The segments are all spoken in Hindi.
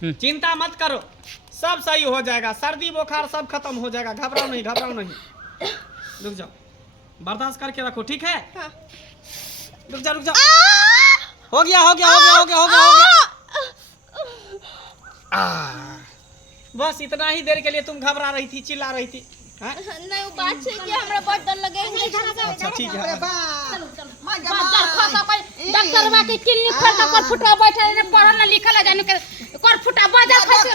चिंता मत करो, सब सही हो जाएगा। सर्दी बुखार सब खत्म हो जाएगा। घबराओ नहीं, घबराओ नहीं। रुक जाओ, बर्दाश्त करके रखो, ठीक है? हाँ। रुक जाओ, रुक जाओ। हो गया, हो गया, हो गया, हो गया, हो गया, हो गया। बस इतना ही देर के लिए तुम घबरा रही थी, चिल्ला रही थी। नहीं वो बात है कि हमरा बहुत डर लगे। अच्छा ठीक है। डॉक्टर बा के क्लिनिक खोल के कर फुटवा बैठा ने पढ़ल लिखल जाने के कर फुटा बाजा खसे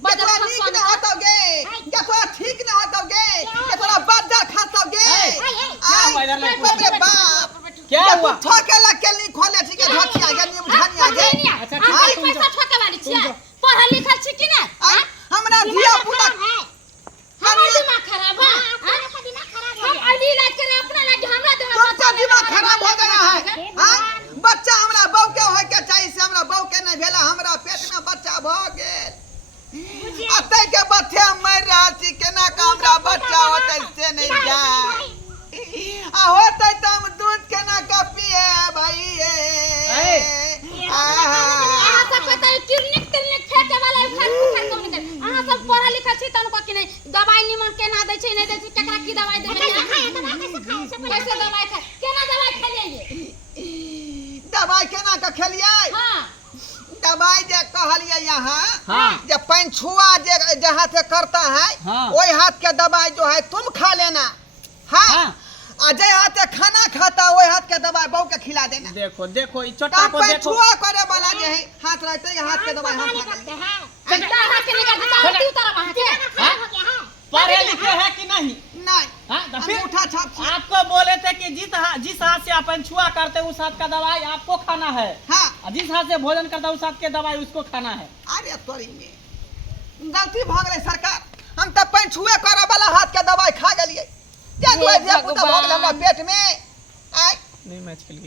केतरा नीक न होतोगे, केतरा ठीक न होतोगे, केतरा बाजा खातोगे। बाप रे बाप, क्या हुआ? ठोकेला क्लिनिक खोले ठीक है, धोतिया गनी बुझानी आगे। अच्छा ठीक है, तुम पैसा ठोके वाली छिया, पढ़ल लिखल छी कि ना? हमरा धिया पुता हमरा दिमाग खराब है। आपका दिमाग खराब है। हम अली इलाज करे अपना लाज हमरा तुमका दिमाग खराब हो गया है। हां बच्चा हमरा बहू के होय के चाहिए से हमरा बहू के नहीं भेला, हमरा पेट में बच्चा भ गेल। अतै के बच्चे मर रहा छी, केना का हमरा बच्चा होतै से नहीं जा। आ होतै त हम दूध केना का पिए भाई अहाँ सब के त क्लिनिक फेंके वाला उखाड़ कम निकल। अहाँ सब पढ़ा लिखा छी तन को कि नहीं दवाई निमन केना दै छै नहीं दै छै, केकरा की दवाई देबै? कैसे दवाई खाय, केना दवाई खेलिए? दवाई केना का खेलिए? हां दवाई जे कहलिए यहाँ, हाँ। जे पंछुआ जे हाथ से करता है, हाँ। वही हाथ के दवाई जो है तुम खा लेना। हाँ, हाँ। और जे हाथ से खाना खाता वही हाथ के दवाई बहू के खिला देना। देखो देखो, ई छोटा तब को देखो। पंछुआ करे वाला जे है हाथ रहते है, हाथ के दवाई हम खा लेते हैं। चटा हाथ के निकाल देता तू तरफ हाथ के पढ़े लिखे है कि नहीं? नहीं, हाँ, तो फिर अंगूठा छाप। आपको बोले थे कि जिस हाथ से आप छुआ करते उस हाथ का दवाई आपको खाना है, हाँ, और जिस हाथ से भोजन करता उस हाथ के दवाई उसको खाना है। अरे तोरी में गलती भ गेलै सरकार। हम तो पंछुए करे वाला हाथ के दवाई खा गेलिए। जे दुआ जे पुता भ गेल हमरा पेट में। आय नहीं मैच खेल